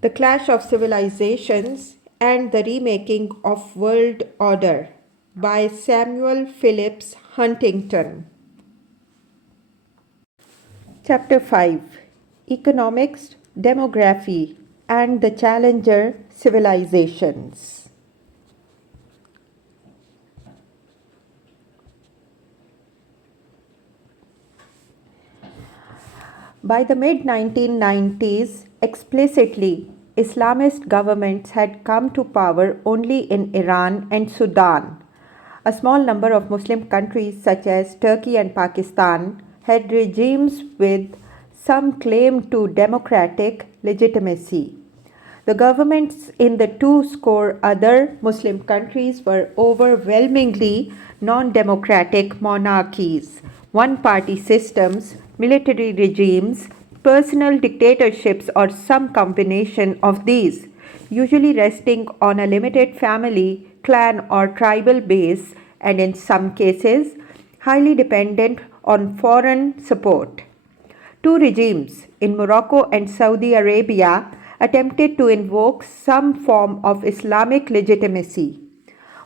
The Clash of Civilizations and the Remaking of World Order by Samuel Phillips Huntington. Chapter 5: Economics, Demography, and the Challenger Civilizations. By the mid-1990s, explicitly, Islamist governments had come to power only in Iran and Sudan. A small number of Muslim countries such as Turkey and Pakistan had regimes with some claim to democratic legitimacy. The governments in the 2 score other Muslim countries were overwhelmingly non-democratic monarchies, one-party systems, military regimes, personal dictatorships, or some combination of these, usually resting on a limited family, clan, or tribal base, and in some cases, highly dependent on foreign support. 2 regimes in Morocco and Saudi Arabia attempted to invoke some form of Islamic legitimacy.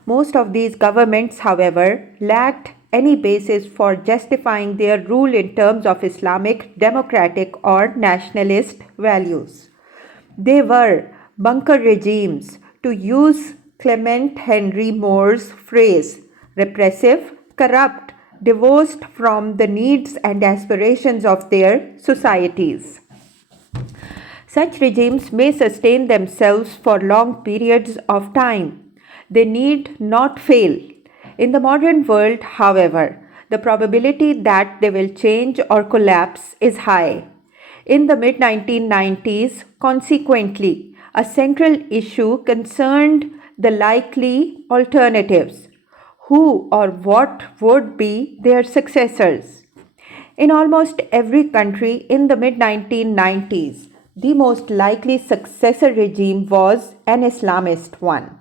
Most of these governments, however, lacked any basis for justifying their rule in terms of Islamic, democratic, or nationalist values. They were bunker regimes, to use Clement Henry Moore's phrase, repressive, corrupt, divorced from the needs and aspirations of their societies. Such regimes may sustain themselves for long periods of time. They need not fail. In the modern world, however, the probability that they will change or collapse is high. In the mid-1990s, consequently, a central issue concerned the likely alternatives. Who or what would be their successors? In almost every country in the mid-1990s, the most likely successor regime was an Islamist one.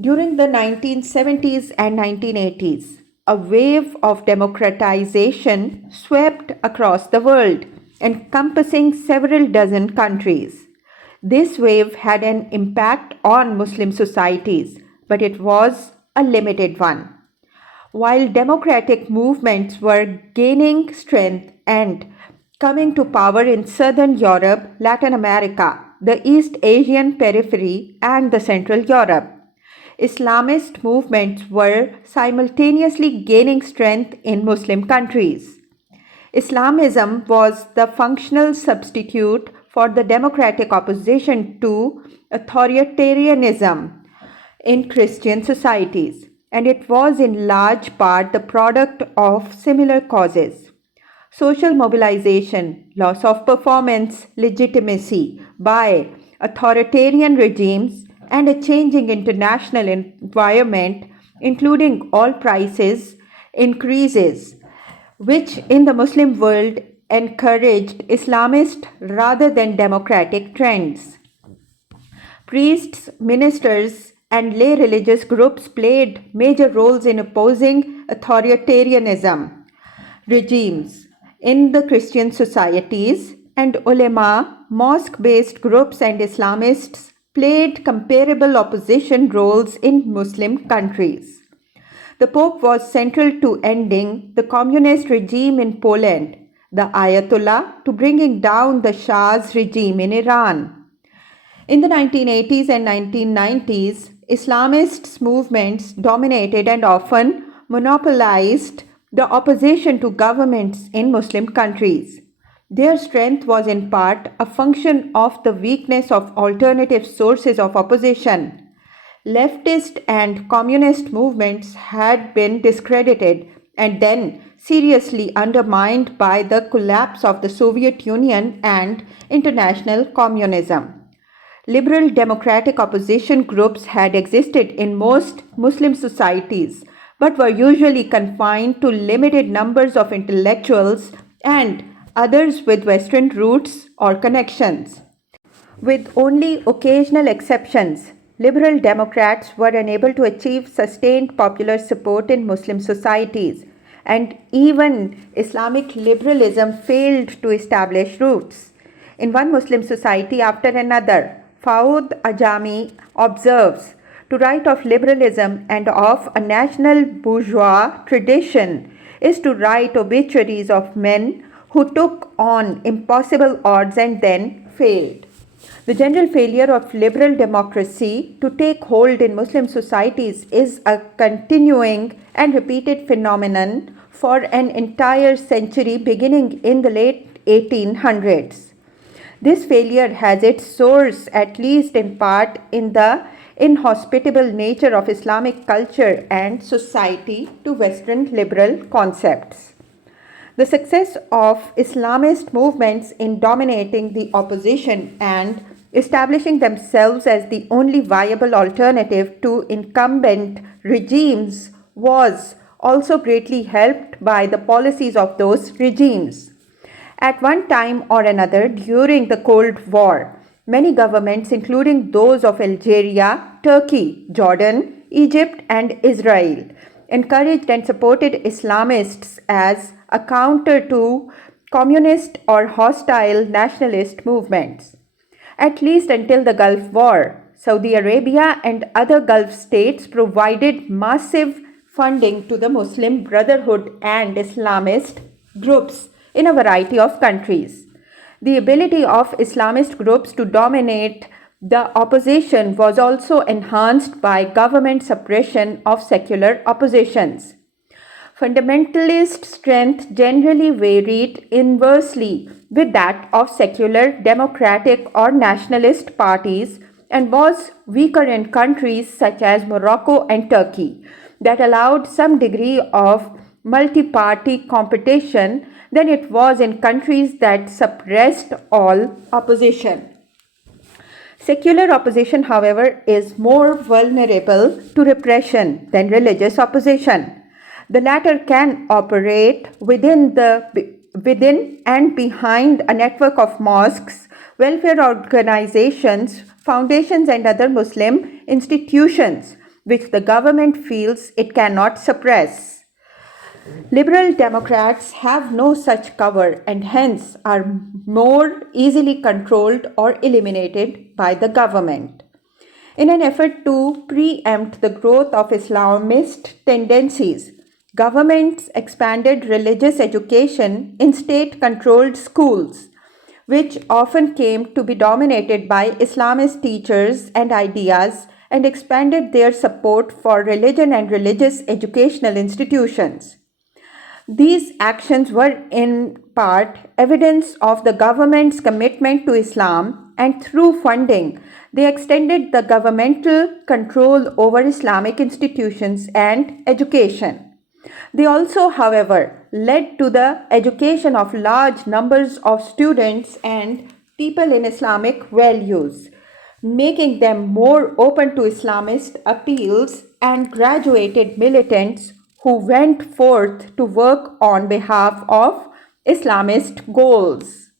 During the 1970s and 1980s, a wave of democratization swept across the world, encompassing several dozen countries. This wave had an impact on Muslim societies, but it was a limited one. While democratic movements were gaining strength and coming to power in Southern Europe, Latin America, the East Asian periphery, and the Central Europe, Islamist movements were simultaneously gaining strength in Muslim countries. Islamism was the functional substitute for the democratic opposition to authoritarianism in Christian societies, and it was in large part the product of similar causes: social mobilization, loss of performance legitimacy by authoritarian regimes, and a changing international environment, including oil prices increases, which in the Muslim world encouraged Islamist rather than democratic trends. Priests, ministers, and lay religious groups played major roles in opposing authoritarianism regimes in the Christian societies, and ulema, mosque-based groups, and Islamists played comparable opposition roles in Muslim countries. The Pope was central to ending the communist regime in Poland, the Ayatollah to bringing down the Shah's regime in Iran. In the 1980s and 1990s, Islamist movements dominated and often monopolized the opposition to governments in Muslim countries. Their strength was in part a function of the weakness of alternative sources of opposition. Leftist and communist movements had been discredited and then seriously undermined by the collapse of the Soviet Union and international communism. Liberal democratic opposition groups had existed in most Muslim societies, but were usually confined to limited numbers of intellectuals and others with Western roots or connections. With only occasional exceptions, liberal Democrats were unable to achieve sustained popular support in Muslim societies, and even Islamic liberalism failed to establish roots. in one Muslim society after another. Fawd Ajami observes, to write of liberalism and of a national bourgeois tradition is to write obituaries of men who took on impossible odds and then failed. The general failure of liberal democracy to take hold in Muslim societies is a continuing and repeated phenomenon for an entire century beginning in the late 1800s. This failure has its source, at least in part, in the inhospitable nature of Islamic culture and society to Western liberal concepts. The success of Islamist movements in dominating the opposition and establishing themselves as the only viable alternative to incumbent regimes was also greatly helped by the policies of those regimes. At one time or another during the Cold War, many governments, including those of Algeria, Turkey, Jordan, Egypt, and Israel, encouraged and supported Islamists as a counter to communist or hostile nationalist movements. At least until the Gulf War, Saudi Arabia and other Gulf states provided massive funding to the Muslim Brotherhood and Islamist groups in a variety of countries. The ability of Islamist groups to dominate the opposition was also enhanced by government suppression of secular oppositions. Fundamentalist strength generally varied inversely with that of secular, democratic, or nationalist parties and was weaker in countries such as Morocco and Turkey that allowed some degree of multi-party competition than it was in countries that suppressed all opposition. Secular opposition, however, is more vulnerable to repression than religious opposition. The latter can operate within and behind a network of mosques, welfare organizations, foundations, and other Muslim institutions, which the government feels it cannot suppress. Liberal Democrats have no such cover and hence are more easily controlled or eliminated by the government. In an effort to preempt the growth of Islamist tendencies, governments expanded religious education in state-controlled schools, which often came to be dominated by Islamist teachers and ideas, and expanded their support for religion and religious educational institutions. These actions were in part evidence of the government's commitment to Islam, and through funding, they extended the governmental control over Islamic institutions and education. They also, however, led to the education of large numbers of students and people in Islamic values, making them more open to Islamist appeals and graduated militants who went forth to work on behalf of Islamist goals.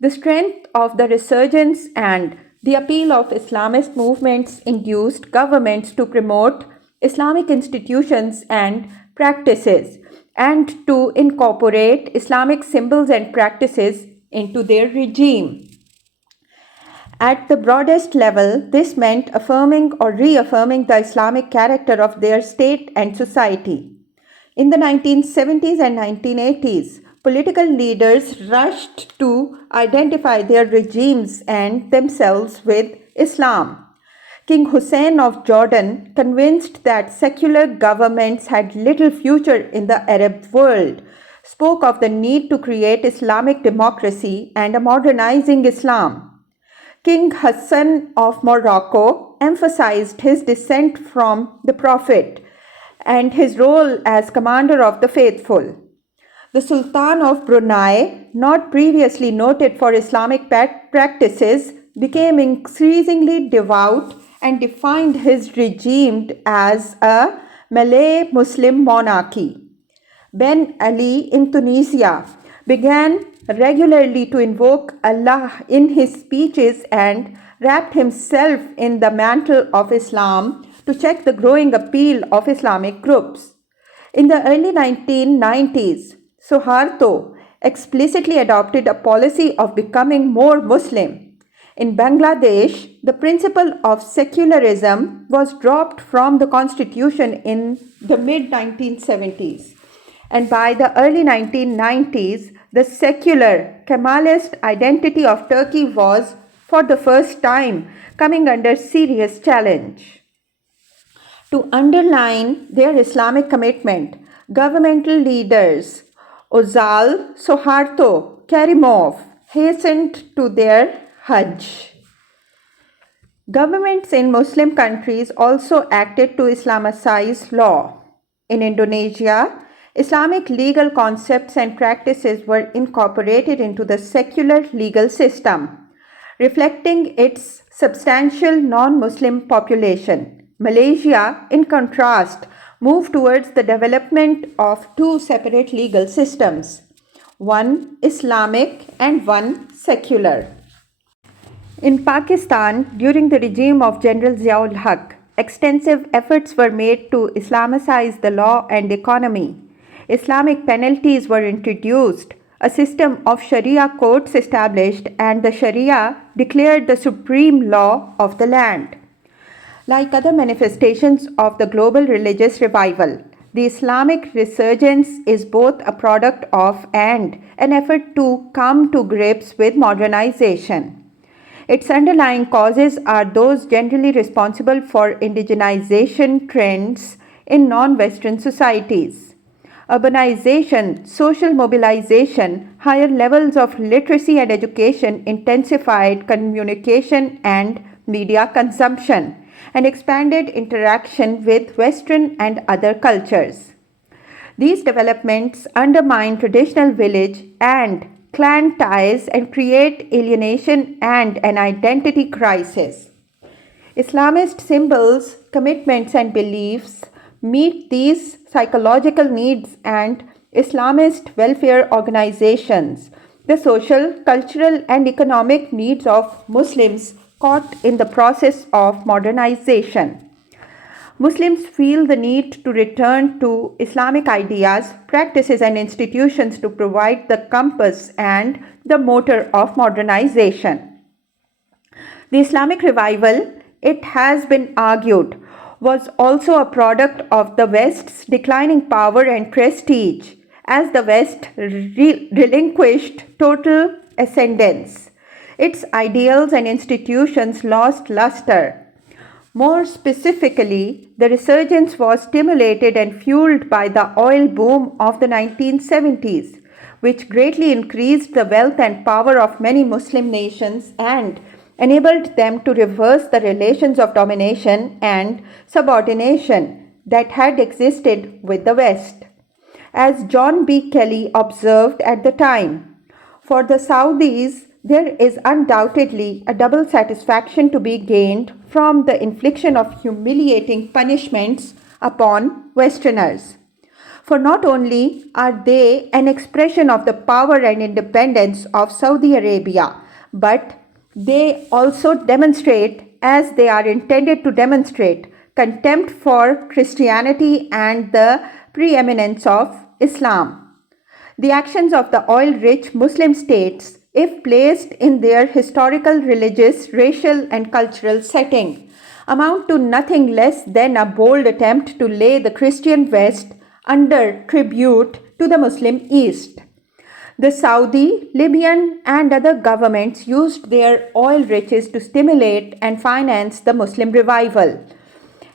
The strength of the resurgence and the appeal of Islamist movements induced governments to promote Islamic institutions and practices and to incorporate Islamic symbols and practices into their regime. At the broadest level, this meant affirming or reaffirming the Islamic character of their state and society. In the 1970s and 1980s, political leaders rushed to identify their regimes and themselves with Islam. King Hussein of Jordan, convinced that secular governments had little future in the Arab world, spoke of the need to create Islamic democracy and a modernizing Islam. King Hassan of Morocco emphasized his descent from the Prophet and his role as commander of the faithful. The Sultan of Brunei, not previously noted for Islamic practices, became increasingly devout and defined his regime as a Malay Muslim monarchy. Ben Ali in Tunisia began regularly to invoke Allah in his speeches and wrapped himself in the mantle of Islam to check the growing appeal of Islamic groups. In the early 1990s, Suharto explicitly adopted a policy of becoming more Muslim. In Bangladesh, the principle of secularism was dropped from the constitution in the mid 1970s. And by the early 1990s, the secular Kemalist identity of Turkey was, for the first time, coming under serious challenge. To underline their Islamic commitment, governmental leaders Ozal, Suharto, Karimov hastened to their Hajj. Governments in Muslim countries also acted to Islamicize law. In Indonesia, Islamic legal concepts and practices were incorporated into the secular legal system, reflecting its substantial non-Muslim population. Malaysia, in contrast, moved towards the development of two separate legal systems, one Islamic and one secular. In Pakistan, during the regime of General Ziaul Haq, extensive efforts were made to Islamicize the law and economy. Islamic penalties were introduced, a system of Sharia courts established, and the Sharia declared the supreme law of the land. Like other manifestations of the global religious revival, the Islamic resurgence is both a product of and an effort to come to grips with modernization. Its underlying causes are those generally responsible for indigenization trends in non-Western societies. Urbanization, social mobilization, higher levels of literacy and education intensified communication and media consumption, and expanded interaction with Western and other cultures. These developments undermine traditional village and clan ties and create alienation and an identity crisis. Islamist symbols, commitments, and beliefs meet these psychological needs, and Islamist welfare organizations, the social, cultural, and economic needs of Muslims caught in the process of modernization. Muslims feel the need to return to Islamic ideas, practices, and institutions to provide the compass and the motor of modernization. The Islamic revival, it has been argued, was also a product of the West's declining power and prestige as the West relinquished total ascendance. Its ideals and institutions lost luster. More specifically, the resurgence was stimulated and fueled by the oil boom of the 1970s, which greatly increased the wealth and power of many Muslim nations and enabled them to reverse the relations of domination and subordination that had existed with the West. As John B. Kelly observed at the time, for the Saudis, there is undoubtedly a double satisfaction to be gained from the infliction of humiliating punishments upon Westerners. For not only are they an expression of the power and independence of Saudi Arabia, but they also demonstrate, as they are intended to demonstrate, contempt for Christianity and the preeminence of Islam. The actions of the oil-rich Muslim states, if placed in their historical, religious, racial, and cultural setting, amount to nothing less than a bold attempt to lay the Christian West under tribute to the Muslim East. The Saudi, Libyan, and other governments used their oil riches to stimulate and finance the Muslim revival.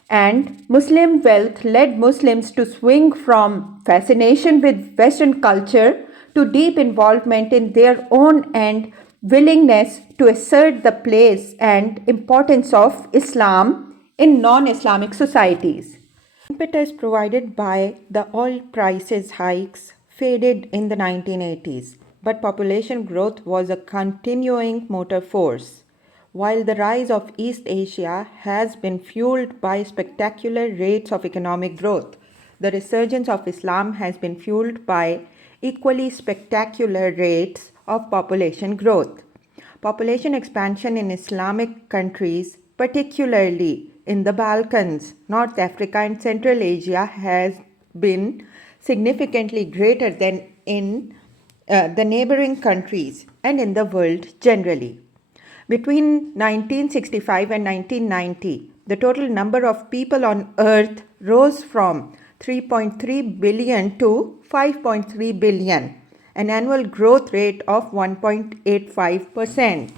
And Muslim wealth led Muslims to swing from fascination with Western culture to deep involvement in their own and willingness to assert the place and importance of Islam in non-Islamic societies. Impetus provided by the oil prices hikes faded in the 1980s, but population growth was a continuing motor force. While the rise of East Asia has been fueled by spectacular rates of economic growth, the resurgence of Islam has been fueled by equally spectacular rates of population growth. Population expansion in Islamic countries, particularly in the Balkans, North Africa, and Central Asia, has been significantly greater than in the neighboring countries, and in the world generally. Between 1965 and 1990, the total number of people on Earth rose from 3.3 billion to 5.3 billion, an annual growth rate of 1.85%.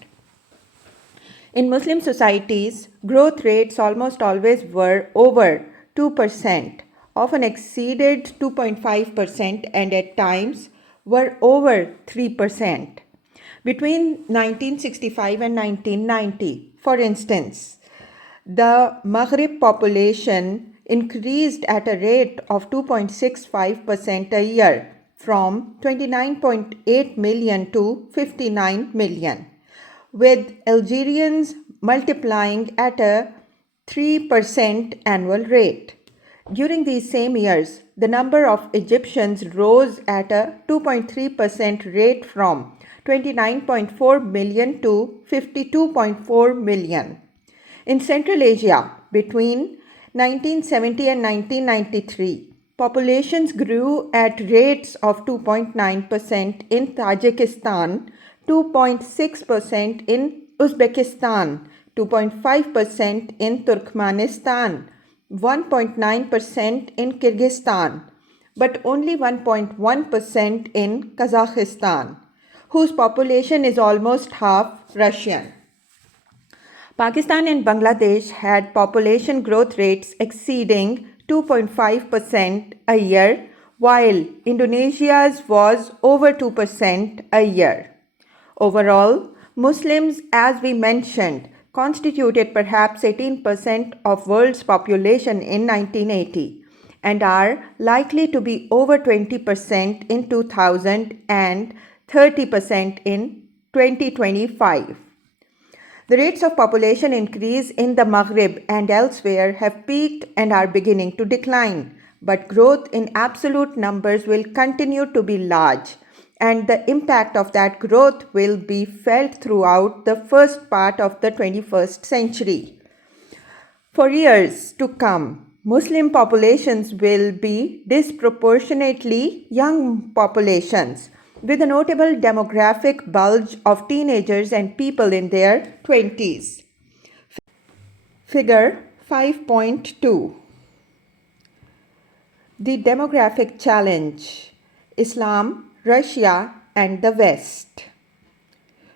In Muslim societies, growth rates almost always were over 2%, often exceeded 2.5%, and at times were over 3%. Between 1965 and 1990, for instance, the Maghreb population increased at a rate of 2.65% a year, from 29.8 million to 59 million, with Algerians multiplying at a 3% annual rate. During these same years, the number of Egyptians rose at a 2.3% rate from 29.4 million to 52.4 million. In Central Asia, between 1970 and 1993, populations grew at rates of 2.9% in Tajikistan, 2.6% in Uzbekistan, 2.5% in Turkmenistan, 1.9% in Kyrgyzstan, but only 1.1% in Kazakhstan, whose population is almost half Russian. Pakistan and Bangladesh had population growth rates exceeding 2.5% a year, while Indonesia's was over 2% a year. Overall, Muslims, as we mentioned, constituted perhaps 18% of world's population in 1980 and are likely to be over 20% in 2000 and 30% in 2025. The rates of population increase in the Maghreb and elsewhere have peaked and are beginning to decline, but growth in absolute numbers will continue to be large, and the impact of that growth will be felt throughout the first part of the 21st century. For years to come, Muslim populations will be disproportionately young populations, with a notable demographic bulge of teenagers and people in their 20s. Figure 5.2. The demographic challenge: Islam, Russia, and the West.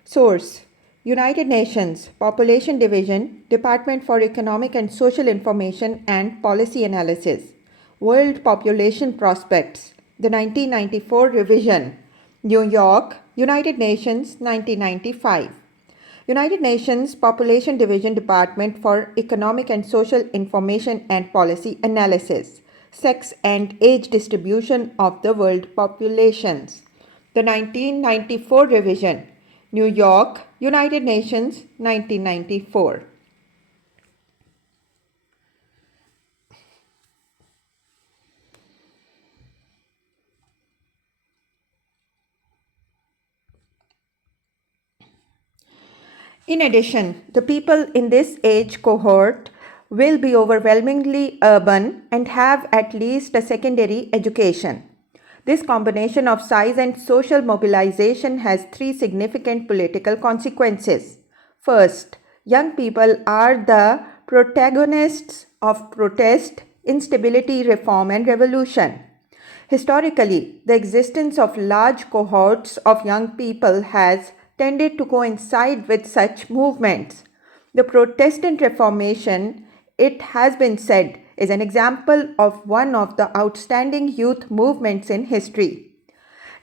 Source: United Nations, Population Division, Department for Economic and Social Information and Policy Analysis. World Population Prospects, the 1994 revision. New York, United Nations, 1995. United Nations Population Division, Department for Economic and Social Information and Policy Analysis. Sex and Age Distribution of the World Populations. The 1994 revision. New York, United Nations, 1994. In addition, the people in this age cohort will be overwhelmingly urban and have at least a secondary education. This combination of size and social mobilization has three significant political consequences. First, young people are the protagonists of protest, instability, reform, and revolution. Historically, the existence of large cohorts of young people has tended to coincide with such movements. The Protestant Reformation, it has been said, is an example of one of the outstanding youth movements in history.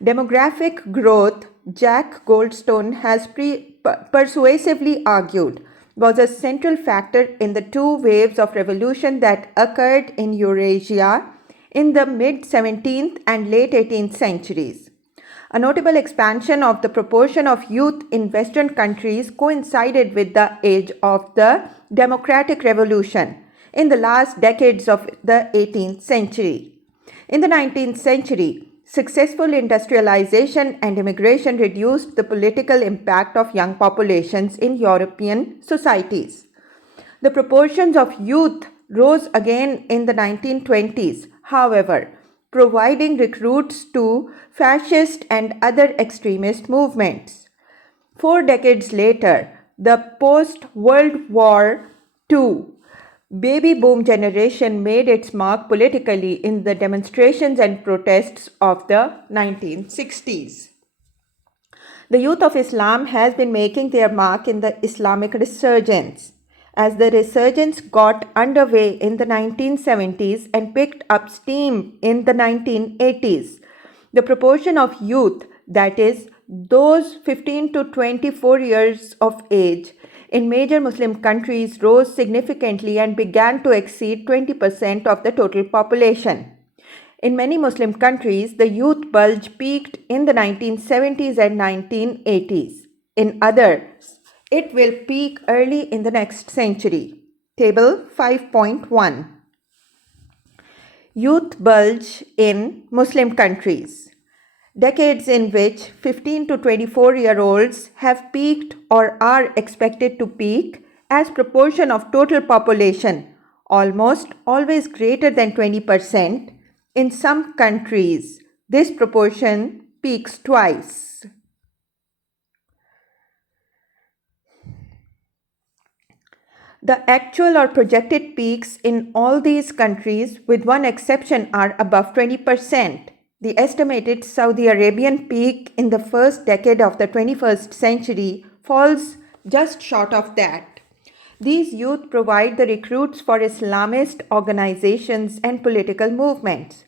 Demographic growth, Jack Goldstone has persuasively argued, was a central factor in the two waves of revolution that occurred in Eurasia in the mid-17th and late 18th centuries. A notable expansion of the proportion of youth in Western countries coincided with the age of the democratic revolution in the last decades of the 18th century. In the 19th century, successful industrialization and immigration reduced the political impact of young populations in European societies. The proportions of youth rose again in the 1920s. However, providing recruits to fascist and other extremist movements. 4 decades later, the post-World War II baby boom generation made its mark politically in the demonstrations and protests of the 1960s. The youth of Islam has been making their mark in the Islamic resurgence. As the resurgence got underway in the 1970s and picked up steam in the 1980s, the proportion of youth, that is, those 15 to 24 years of age, in major Muslim countries rose significantly and began to exceed 20% of the total population. In many Muslim countries, the youth bulge peaked in the 1970s and 1980s. In others, it will peak early in the next century. Table 5.1. Youth bulge in Muslim countries. Decades in which 15 to 24-year-olds have peaked or are expected to peak as proportion of total population, almost always greater than 20%. In some countries, this proportion peaks twice. The actual or projected peaks in all these countries, with one exception, are above 20%. The estimated Saudi Arabian peak in the first decade of the 21st century falls just short of that. These youth provide the recruits for Islamist organizations and political movements.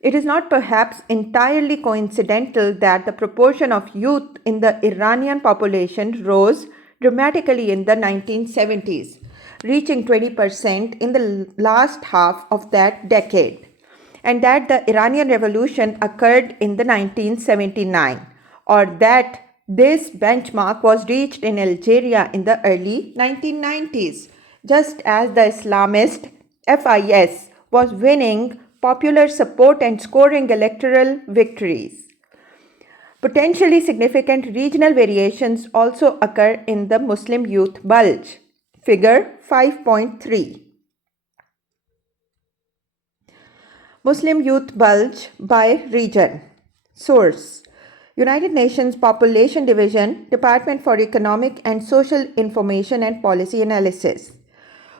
It is not perhaps entirely coincidental that the proportion of youth in the Iranian population rose dramatically in the 1970s, reaching 20% in the last half of that decade, and that the Iranian Revolution occurred in the 1979, or that this benchmark was reached in Algeria in the early 1990s, just as the Islamist FIS was winning popular support and scoring electoral victories. Potentially significant regional variations also occur in the Muslim youth bulge. Figure 5.3. Muslim youth bulge by region. Source: United Nations Population Division, Department for Economic and Social Information and Policy Analysis.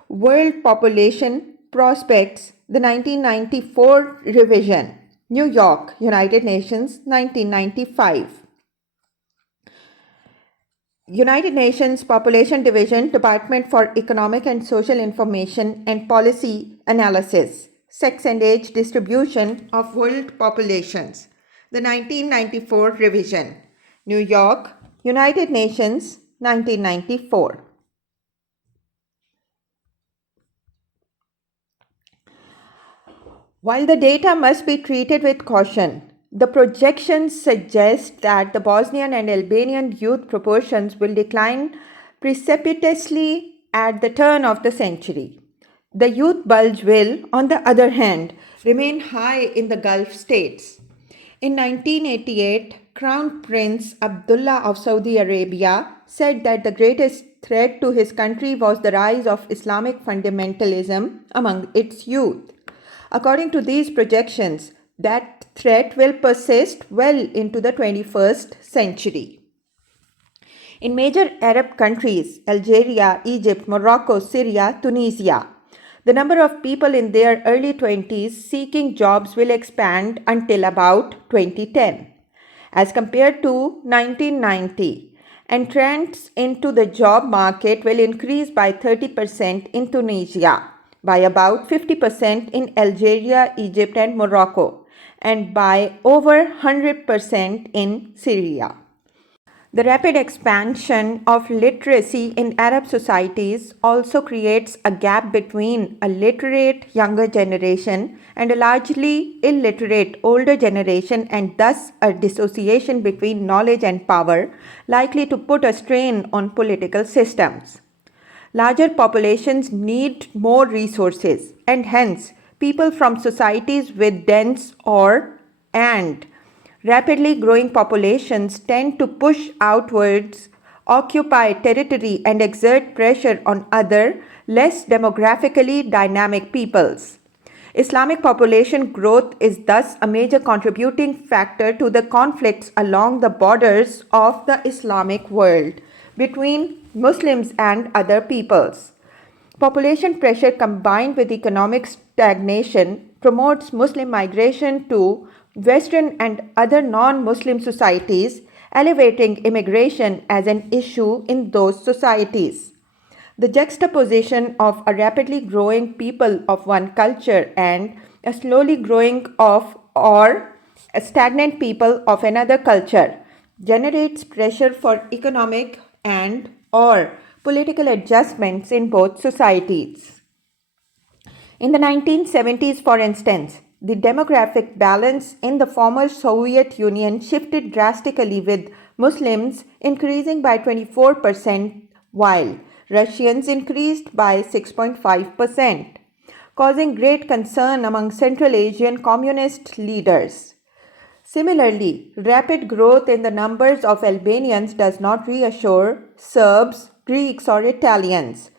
World Population Prospects, the 1994 revision. New York, United Nations, 1995. United Nations Population Division, Department for Economic and Social Information and Policy Analysis. Sex and Age Distribution of World Populations, the 1994 revision. New York, United Nations, 1994. While the data must be treated with caution, the projections suggest that the Bosnian and Albanian youth proportions will decline precipitously at the turn of the century. The youth bulge will, on the other hand, remain high in the Gulf states. In 1988, Crown Prince Abdullah of Saudi Arabia said that the greatest threat to his country was the rise of Islamic fundamentalism among its youth. According to these projections, that threat will persist well into the 21st century. In major Arab countries, Algeria, Egypt, Morocco, Syria, Tunisia, the number of people in their early 20s seeking jobs will expand until about 2010. As compared to 1990, entrants into the job market will increase by 30% in Tunisia, by about 50% in Algeria, Egypt, and Morocco, and by over 100% in Syria. The rapid expansion of literacy in Arab societies also creates a gap between a literate younger generation and a largely illiterate older generation, and thus a dissociation between knowledge and power, likely to put a strain on political systems. Larger populations need more resources, and hence people from societies with dense and rapidly growing populations tend to push outwards, occupy territory, and exert pressure on other, less demographically dynamic peoples. Islamic population growth is thus a major contributing factor to the conflicts along the borders of the Islamic world between Muslims and other peoples. Population pressure combined with economic stagnation promotes Muslim migration to Western and other non Muslim societies, elevating immigration as an issue in those societies. The juxtaposition of a rapidly growing people of one culture and a slowly growing of or a stagnant people of another culture generates pressure for economic and or political adjustments in both societies. In the 1970s, for instance, the demographic balance in the former Soviet Union shifted drastically, with Muslims increasing by 24%, while Russians increased by 6.5%, causing great concern among Central Asian communist leaders. Similarly, rapid growth in the numbers of Albanians does not reassure Serbs, Greeks, or Italians.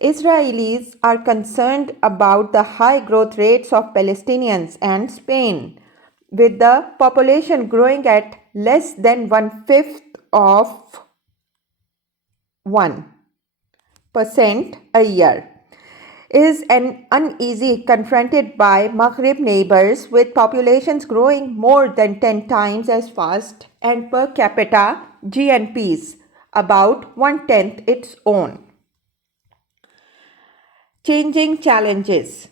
Israelis are concerned about the high growth rates of Palestinians and Spain, with the population growing at less than 1/5 of 1% a year. Is an uneasy confronted by Maghreb neighbors with populations growing more than 10 times as fast and per capita GNPs about 1/10 its own. Changing challenges.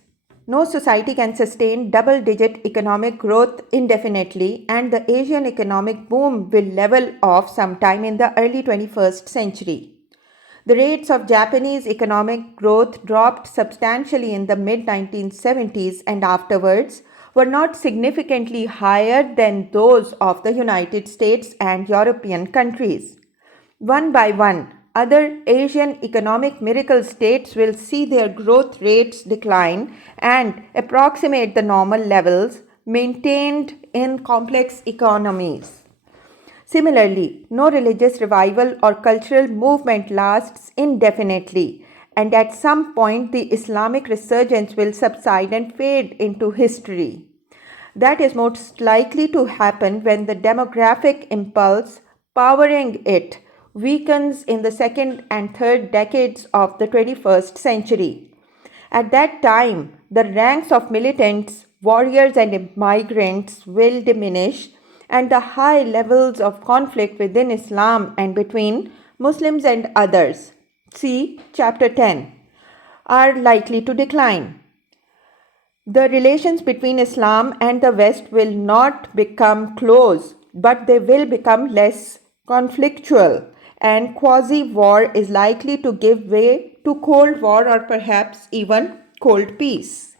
No society can sustain double-digit economic growth indefinitely, and the Asian economic boom will level off sometime in the early 21st century. The rates of Japanese economic growth dropped substantially in the mid-1970s and afterwards were not significantly higher than those of the United States and European countries. One by one, other Asian economic miracle states will see their growth rates decline and approximate the normal levels maintained in complex economies. Similarly, no religious revival or cultural movement lasts indefinitely, and at some point the Islamic resurgence will subside and fade into history. That is most likely to happen when the demographic impulse powering it weakens in the second and third decades of the 21st century. At that time, the ranks of militants, warriors, and migrants will diminish, and the high levels of conflict within Islam and between Muslims and others, see chapter 10, are likely to decline. The relations between Islam and the West will not become close, but they will become less conflictual, and quasi-war is likely to give way to Cold War or perhaps even Cold Peace.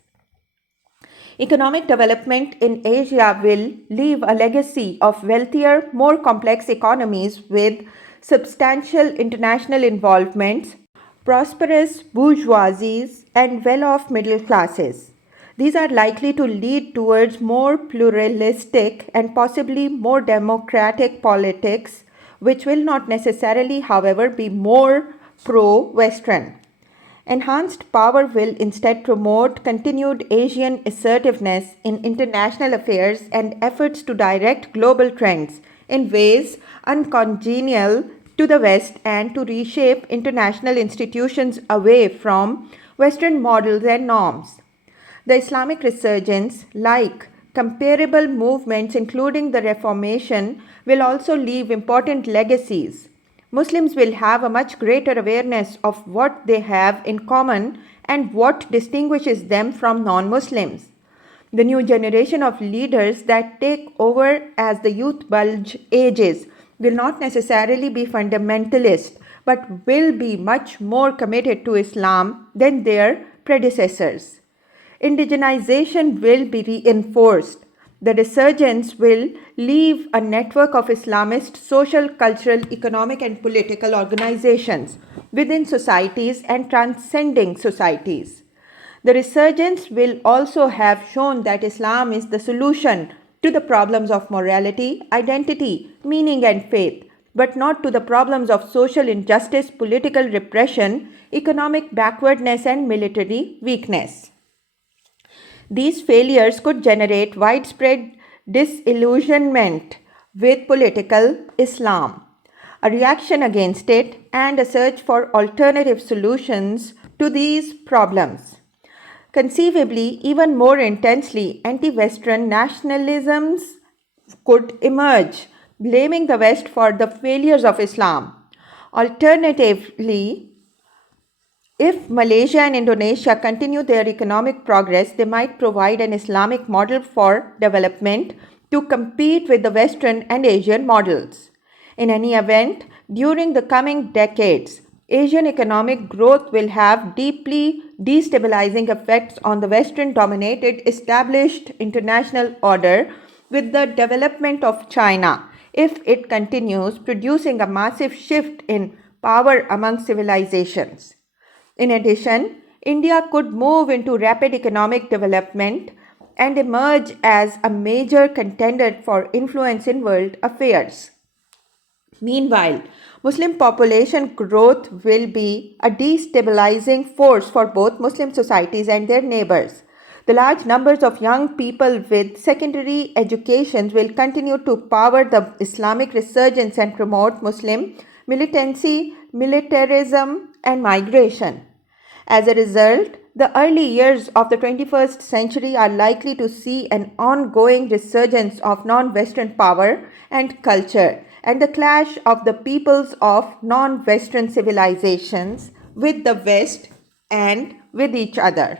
Economic development in Asia will leave a legacy of wealthier, more complex economies with substantial international involvements, prosperous bourgeoisies, and well-off middle classes. These are likely to lead towards more pluralistic and possibly more democratic politics, which will not necessarily, however, be more pro-Western. Enhanced power will instead promote continued Asian assertiveness in international affairs and efforts to direct global trends in ways uncongenial to the West and to reshape international institutions away from Western models and norms. The Islamic resurgence, like comparable movements including the Reformation, will also leave important legacies. Muslims will have a much greater awareness of what they have in common and what distinguishes them from non-Muslims. The new generation of leaders that take over as the youth bulge ages will not necessarily be fundamentalist, but will be much more committed to Islam than their predecessors. Indigenization will be reinforced. The resurgence will leave a network of Islamist social, cultural, economic, and political organizations within societies and transcending societies. The resurgence will also have shown that Islam is the solution to the problems of morality, identity, meaning, and faith, but not to the problems of social injustice, political repression, economic backwardness, and military weakness. These failures could generate widespread disillusionment with political Islam, a reaction against it, and a search for alternative solutions to these problems. Conceivably, even more intensely, anti Western nationalisms could emerge, blaming the West for the failures of Islam. Alternatively, if Malaysia and Indonesia continue their economic progress, they might provide an Islamic model for development to compete with the Western and Asian models. In any event, during the coming decades, Asian economic growth will have deeply destabilizing effects on the Western dominated established international order, with the development of China, if it continues, producing a massive shift in power among civilizations. In addition, India could move into rapid economic development and emerge as a major contender for influence in world affairs. Meanwhile, Muslim population growth will be a destabilizing force for both Muslim societies and their neighbors. The large numbers of young people with secondary educations will continue to power the Islamic resurgence and promote Muslim militancy, militarism, and migration. As a result, the early years of the 21st century are likely to see an ongoing resurgence of non Western power and culture, and the clash of the peoples of non Western civilizations with the West and with each other.